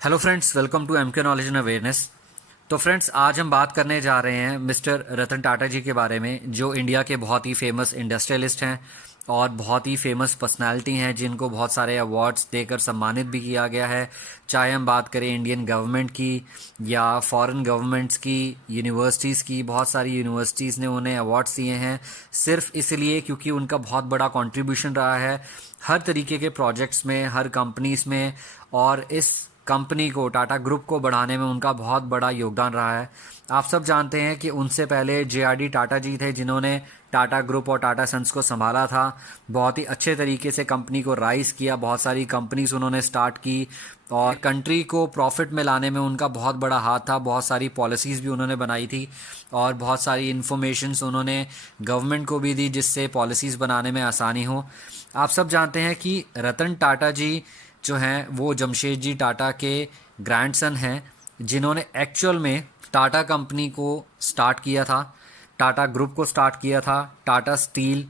Hello friends, welcome to MK knowledge and awareness. तो friends, आज हम बात करने जा रहे हैं मिस्टर रतन टाटा जी के बारे में, जो इंडिया के बहुत ही फेमस इंडस्ट्रियलिस्ट हैं और बहुत ही फेमस पर्सनालिटी हैं, जिनको बहुत सारे अवार्ड्स देकर सम्मानित भी किया गया है। चाहे हम बात करें इंडियन गवर्नमेंट की या फॉरेन गवर्नमेंट्स की, यूनिवर्सिटीज़ की, बहुत सारी यूनिवर्सिटीज़ ने उन्हें अवार्ड्स दिए हैं सिर्फ इसलिए क्योंकि उनका बहुत बड़ा कंट्रीब्यूशन रहा है हर तरीके के प्रोजेक्ट्स में, हर कंपनीज में। और इस कंपनी को, टाटा ग्रुप को बढ़ाने में उनका बहुत बड़ा योगदान रहा है। आप सब जानते हैं कि उनसे पहले जे.आर.डी. टाटा जी थे, जिन्होंने टाटा ग्रुप और टाटा सन्स को संभाला था। बहुत ही अच्छे तरीके से कंपनी को राइज किया, बहुत सारी कंपनीज उन्होंने स्टार्ट की और कंट्री को प्रॉफिट में लाने में उनका बहुत बड़ा हाथ था। बहुत सारी पॉलिसीज़ भी उन्होंने बनाई थी और बहुत सारी इन्फॉर्मेशंस उन्होंने गवर्नमेंट को भी दी, जिससे पॉलिसीज़ बनाने में आसानी हो। आप सब जानते हैं कि रतन टाटा जी जो हैं वो जमशेदजी टाटा के ग्रैंडसन हैं, जिन्होंने एक्चुअल में टाटा कंपनी को स्टार्ट किया था, टाटा ग्रुप को स्टार्ट किया था। टाटा स्टील,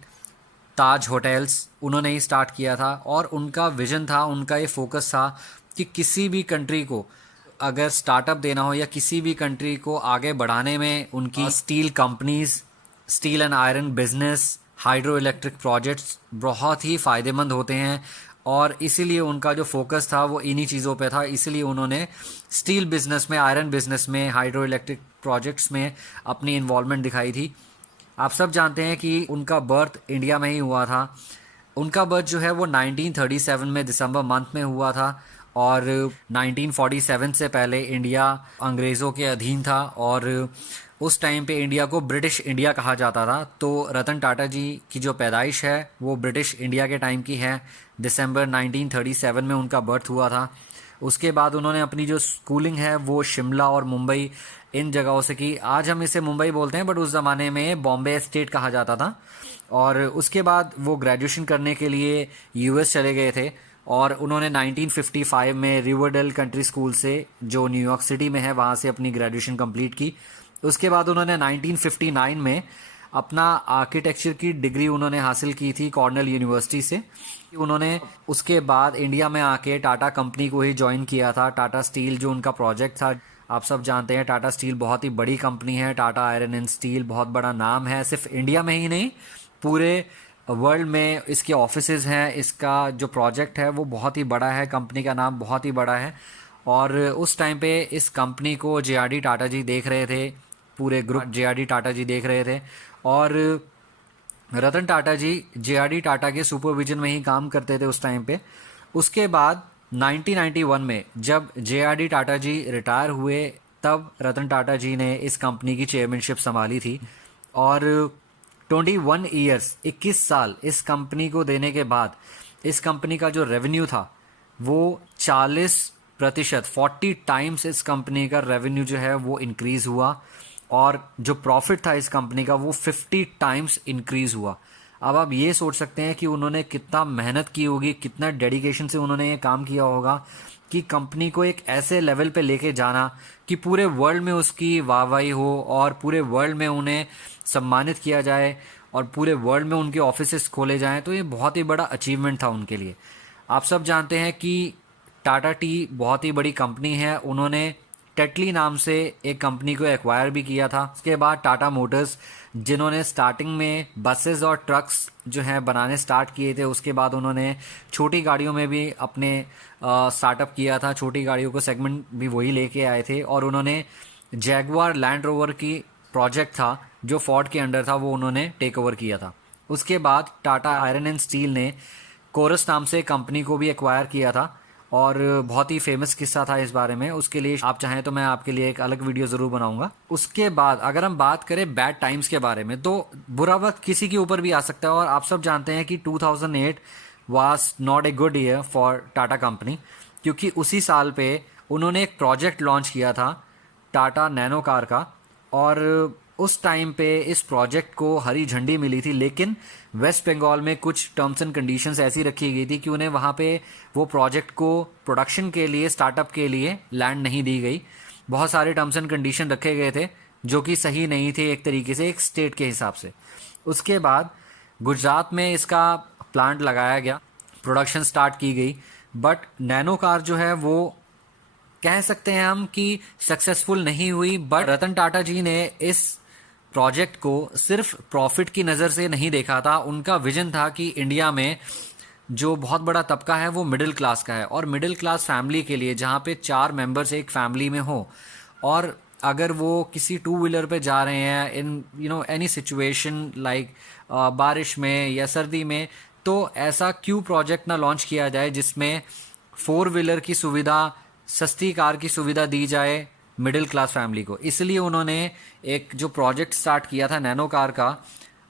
ताज होटल्स उन्होंने ही स्टार्ट किया था और उनका विजन था, उनका ये फोकस था कि किसी भी कंट्री को अगर स्टार्टअप देना हो या किसी भी कंट्री को आगे बढ़ाने में उनकी steel companies, steel and iron business, hydro electric projects बहुत ही फ़ायदेमंद होते हैं। और इसीलिए उनका जो फोकस था वो इन्हीं चीज़ों पे था। इसीलिए उन्होंने स्टील बिजनेस में, आयरन बिजनेस में, हाइड्रो इलेक्ट्रिक प्रोजेक्ट्स में अपनी इन्वॉल्वमेंट दिखाई थी। आप सब जानते हैं कि उनका बर्थ इंडिया में ही हुआ था। उनका बर्थ जो है वो 1937 में दिसंबर मंथ में हुआ था और 1947 से पहले इंडिया अंग्रेज़ों के अधीन था और उस टाइम पे इंडिया को ब्रिटिश इंडिया कहा जाता था। तो रतन टाटा जी की जो पैदाइश है वो ब्रिटिश इंडिया के टाइम की है। दिसंबर 1937 में उनका बर्थ हुआ था। उसके बाद उन्होंने अपनी जो स्कूलिंग है वो शिमला और मुंबई इन जगहों से की। आज हम इसे मुंबई बोलते हैं, बट उस ज़माने में बॉम्बे स्टेट कहा जाता था। और उसके बाद वो ग्रेजुएशन करने के लिए यूएस चले गए थे और उन्होंने 1955 में रिवरडेल कंट्री स्कूल से, जो न्यूयॉर्क सिटी में है, वहाँ से अपनी ग्रेजुएशन कंप्लीट की। उसके बाद उन्होंने 1959 में अपना आर्किटेक्चर की डिग्री उन्होंने हासिल की थी कॉर्नेल यूनिवर्सिटी से। उन्होंने उसके बाद इंडिया में आके टाटा कंपनी को ही ज्वाइन किया था। टाटा स्टील जो उनका प्रोजेक्ट था, आप सब जानते हैं टाटा स्टील बहुत ही बड़ी कंपनी है। टाटा आयरन एंड स्टील बहुत बड़ा नाम है, सिर्फ इंडिया में ही नहीं पूरे वर्ल्ड में इसके ऑफिसेज हैं। इसका जो प्रोजेक्ट है वो बहुत ही बड़ा है, कंपनी का नाम बहुत ही बड़ा है। और उस टाइम पे इस कंपनी को जे.आर.डी. टाटा जी देख रहे थे, पूरे ग्रुप जे.आर.डी. टाटा जी देख रहे थे। और रतन टाटा जी जे.आर.डी. टाटा के सुपरविजन में ही काम करते थे उस टाइम पे। उसके बाद 1991 में जब जे.आर.डी. टाटा जी रिटायर हुए, तब रतन टाटा जी ने इस कंपनी की चेयरमैनशिप संभाली थी। और 21 ईयर्स, 21 साल इस कंपनी को देने के बाद इस कंपनी का जो रेवेन्यू था वो 40%, 40 टाइम्स इस कंपनी का रेवेन्यू जो है वो इंक्रीज हुआ। और जो प्रॉफिट था इस कंपनी का वो 50 टाइम्स इंक्रीज हुआ। अब आप ये सोच सकते हैं कि उन्होंने कितना मेहनत की होगी, कितना डेडिकेशन से उन्होंने ये काम किया होगा कि कंपनी को एक ऐसे लेवल पे लेके जाना कि पूरे वर्ल्ड में उसकी वाहवाही हो और पूरे वर्ल्ड में उन्हें सम्मानित किया जाए और पूरे वर्ल्ड में उनके ऑफिसेस खोले जाएं। तो ये बहुत ही बड़ा अचीवमेंट था उनके लिए। आप सब जानते हैं कि टाटा टी बहुत ही बड़ी कंपनी है। उन्होंने टेटली नाम से एक कंपनी को एक्वायर भी किया था। उसके बाद टाटा मोटर्स, जिन्होंने स्टार्टिंग में बसेस और ट्रक्स जो हैं बनाने स्टार्ट किए थे, उसके बाद उन्होंने छोटी गाड़ियों में भी अपने स्टार्टअप किया था। छोटी गाड़ियों को सेगमेंट भी वही लेके आए थे। और उन्होंने जैगवार लैंड रोवर की प्रोजेक्ट था जो फोर्ड के अंडर था, वो उन्होंने टेक ओवर किया था। उसके बाद टाटा आयरन एंड स्टील ने कोरस नाम से कंपनी को भी एक्वायर किया था और बहुत ही फेमस किस्सा था इस बारे में। उसके लिए आप चाहें तो मैं आपके लिए एक अलग वीडियो ज़रूर बनाऊंगा। उसके बाद अगर हम बात करें बैड टाइम्स के बारे में, तो बुरा वक्त किसी के ऊपर भी आ सकता है और आप सब जानते हैं कि 2008 was not a good year for Tata company, क्योंकि उसी साल पे उन्होंने एक प्रोजेक्ट लॉन्च किया था टाटा नैनो कार का। और उस टाइम पे इस प्रोजेक्ट को हरी झंडी मिली थी, लेकिन वेस्ट बंगाल में कुछ टर्म्स एंड कंडीशंस ऐसी रखी गई थी कि उन्हें वहाँ पे वो प्रोजेक्ट को प्रोडक्शन के लिए, स्टार्टअप के लिए लैंड नहीं दी गई। बहुत सारे टर्म्स एंड कंडीशन रखे गए थे जो कि सही नहीं थे एक तरीके से, एक स्टेट के हिसाब से। उसके बाद गुजरात में इसका प्लांट लगाया गया, प्रोडक्शन स्टार्ट की गई, बट नैनो कार जो है वो कह सकते हैं हम कि सक्सेसफुल नहीं हुई, बट रतन टाटा जी ने इस प्रोजेक्ट को सिर्फ प्रॉफिट की नज़र से नहीं देखा था। उनका विजन था कि इंडिया में जो बहुत बड़ा तबका है वो मिडिल क्लास का है, और मिडिल क्लास फैमिली के लिए जहाँ पे 4 मेंबर्स एक फैमिली में हो, और अगर वो किसी टू व्हीलर पे जा रहे हैं इन एनी सिचुएशन लाइक बारिश में या सर्दी में, तो ऐसा क्यों प्रोजेक्ट ना लॉन्च किया जाए जिसमें 4 व्हीलर की सुविधा, सस्ती कार की सुविधा दी जाए मिडिल क्लास फैमिली को। इसलिए उन्होंने एक जो प्रोजेक्ट स्टार्ट किया था नैनो कार का,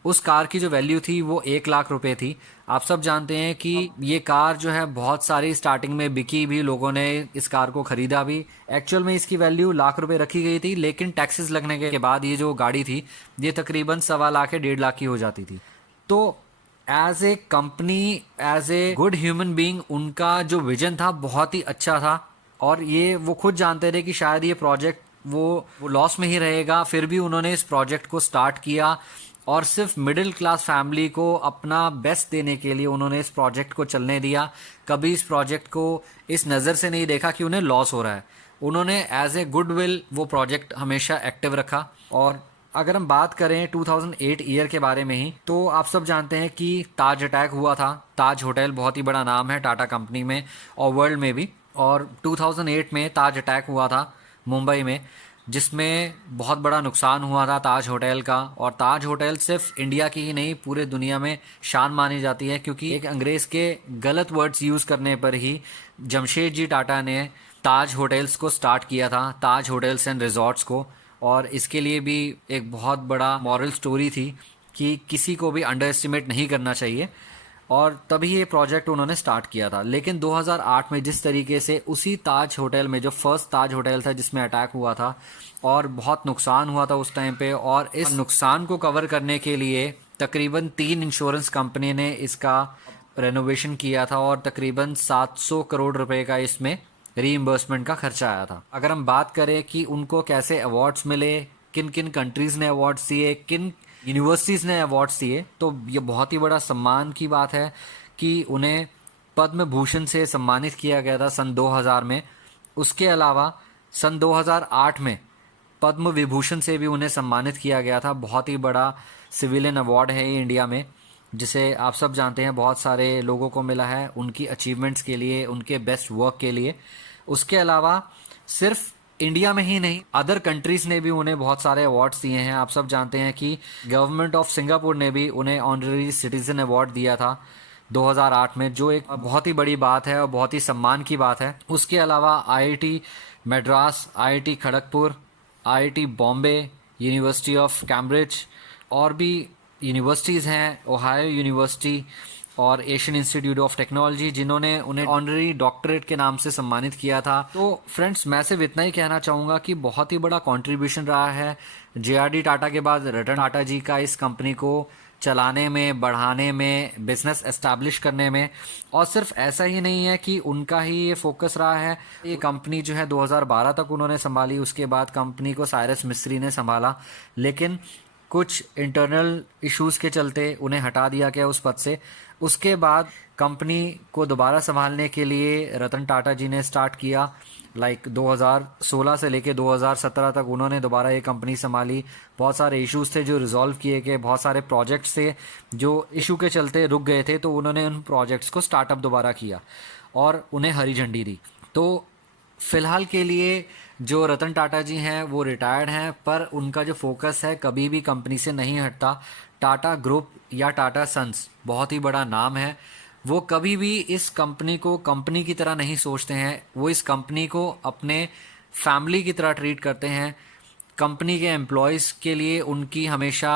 उस कार की जो वैल्यू थी वो 1 लाख रुपए थी। आप सब जानते हैं कि ये कार जो है बहुत सारी स्टार्टिंग में बिकी भी, लोगों ने इस कार को खरीदा भी। एक्चुअल में इसकी वैल्यू ₹1 लाख रखी गई थी, लेकिन टैक्सेस लगने के बाद ये जो गाड़ी थी ये तकरीबन 1.25 या 1.5 लाख की हो जाती थी। तो as a company, as a good human being, उनका जो विजन था बहुत ही अच्छा था, और ये वो खुद जानते थे कि शायद ये प्रोजेक्ट वो लॉस में ही रहेगा, फिर भी उन्होंने इस प्रोजेक्ट को स्टार्ट किया, और सिर्फ मिडिल क्लास फैमिली को अपना बेस्ट देने के लिए उन्होंने इस प्रोजेक्ट को चलने दिया। कभी इस प्रोजेक्ट को इस नज़र से नहीं देखा कि उन्हें लॉस हो रहा है। उन्होंने एज ए गुडविल वो प्रोजेक्ट हमेशा एक्टिव रखा। और अगर हम बात करें 2008 ईयर के बारे में ही, तो आप सब जानते हैं कि ताज अटैक हुआ था। ताज होटल बहुत ही बड़ा नाम है टाटा कंपनी में और वर्ल्ड में भी, और 2008 में ताज अटैक हुआ था मुंबई में, जिसमें बहुत बड़ा नुकसान हुआ था ताज होटल का। और ताज होटल सिर्फ इंडिया की ही नहीं पूरे दुनिया में शान मानी जाती है, क्योंकि एक अंग्रेज के गलत वर्ड्स यूज़ करने पर ही जमशेदजी टाटा ने ताज होटल्स को स्टार्ट किया था, ताज होटल्स एंड रिजॉर्ट्स को। और इसके लिए भी एक बहुत बड़ा मॉरल स्टोरी थी कि किसी को भी अंडर एस्टिमेट नहीं करना चाहिए, और तभी ये प्रोजेक्ट उन्होंने स्टार्ट किया था। लेकिन 2008 में जिस तरीके से उसी ताज होटल में, जो फर्स्ट ताज होटल था जिसमें अटैक हुआ था, और बहुत नुकसान हुआ था उस टाइम पे, और इस नुकसान को कवर करने के लिए तकरीबन 3 इंश्योरेंस कंपनी ने इसका रेनोवेशन किया था, और तकरीबन 700 करोड़ रुपए का इसमें रीइंबर्समेंट का खर्चा आया था। अगर हम बात करें कि उनको कैसे अवार्ड्स मिले, किन किन कंट्रीज़ ने अवार्ड्स दिए, किन यूनिवर्सिटीज़ ने अवार्ड्स दिए, तो ये बहुत ही बड़ा सम्मान की बात है कि उन्हें पद्म भूषण से सम्मानित किया गया था सन 2000 में। उसके अलावा सन 2008 में पद्म विभूषण से भी उन्हें सम्मानित किया गया था। बहुत ही बड़ा सिविलियन अवार्ड है ये इंडिया में, जिसे आप सब जानते हैं बहुत सारे लोगों को मिला है उनकी अचीवमेंट्स के लिए, उनके बेस्ट वर्क के लिए। उसके अलावा सिर्फ इंडिया में ही नहीं, अदर कंट्रीज ने भी उन्हें बहुत सारे अवार्ड्स दिए हैं। आप सब जानते हैं कि गवर्नमेंट ऑफ सिंगापुर ने भी उन्हें ऑनररी सिटीजन अवार्ड दिया था 2008 में, जो एक बहुत ही बड़ी बात है और बहुत ही सम्मान की बात है। उसके अलावा IIT Madras, IIT Kharagpur, IIT Bombay, university of Cambridge और भी यूनिवर्सिटीज़ हैं, ओहायो यूनिवर्सिटी और एशियन इंस्टीट्यूट ऑफ टेक्नोलॉजी, जिन्होंने उन्हें ऑनररी डॉक्टरेट के नाम से सम्मानित किया था। तो फ्रेंड्स, मैं सिर्फ इतना ही कहना चाहूँगा कि बहुत ही बड़ा कंट्रीब्यूशन रहा है जेआरडी टाटा के बाद रतन टाटा जी का इस कंपनी को चलाने में, बढ़ाने में, बिजनेस एस्टैब्लिश करने में। और सिर्फ ऐसा ही नहीं है कि उनका ही ये फोकस रहा है। ये कंपनी जो है 2012 तक उन्होंने संभाली, उसके बाद कंपनी को साइरस मिस्त्री ने संभाला, लेकिन कुछ इंटरनल इश्यूज के चलते उन्हें हटा दिया गया उस पद से। उसके बाद कंपनी को दोबारा संभालने के लिए रतन टाटा जी ने स्टार्ट किया, 2016 से लेके 2017 तक उन्होंने दोबारा ये कंपनी संभाली। बहुत सारे इश्यूज थे जो रिजॉल्व किए गए, बहुत सारे प्रोजेक्ट्स थे जो इशू के चलते रुक गए थे, तो उन्होंने उन प्रोजेक्ट्स को स्टार्टअप दोबारा किया और उन्हें हरी झंडी दी। तो फिलहाल के लिए जो रतन टाटा जी हैं वो रिटायर्ड हैं, पर उनका जो फोकस है कभी भी कंपनी से नहीं हटता। टाटा ग्रुप या टाटा सन्स बहुत ही बड़ा नाम है, वो कभी भी इस कंपनी को कंपनी की तरह नहीं सोचते हैं, वो इस कंपनी को अपने फैमिली की तरह ट्रीट करते हैं। कंपनी के एम्प्लॉयज़ के लिए उनकी हमेशा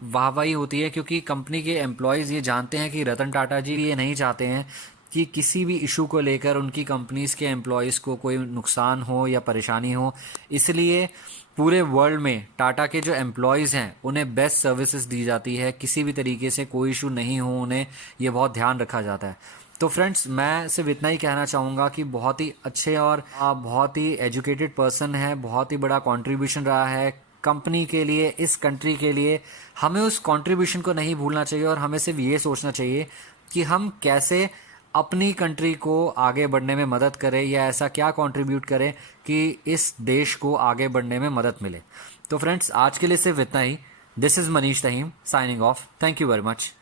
वाहवाही होती है, क्योंकि कंपनी के एम्प्लॉयज़ ये जानते हैं कि रतन टाटा जी ये नहीं चाहते हैं कि किसी भी इशू को लेकर उनकी कंपनीज़ के एम्प्लॉयज़ को कोई नुकसान हो या परेशानी हो। इसलिए पूरे वर्ल्ड में टाटा के जो एम्प्लॉयज़ हैं उन्हें बेस्ट सर्विसेज दी जाती है, किसी भी तरीके से कोई इशू नहीं हो उन्हें, ये बहुत ध्यान रखा जाता है। तो फ्रेंड्स, मैं सिर्फ इतना ही कहना चाहूँगा कि बहुत ही अच्छे और बहुत ही एजुकेटेड पर्सन है, बहुत ही बड़ा कंट्रीब्यूशन रहा है कंपनी के लिए, इस कंट्री के लिए। हमें उस कंट्रीब्यूशन को नहीं भूलना चाहिए और हमें सिर्फ ये सोचना चाहिए कि हम कैसे अपनी कंट्री को आगे बढ़ने में मदद करे, या ऐसा क्या कंट्रीब्यूट करे कि इस देश को आगे बढ़ने में मदद मिले। तो फ्रेंड्स आज के लिए सिर्फ इतना ही। This is Manish Taheem signing off. Thank you very much.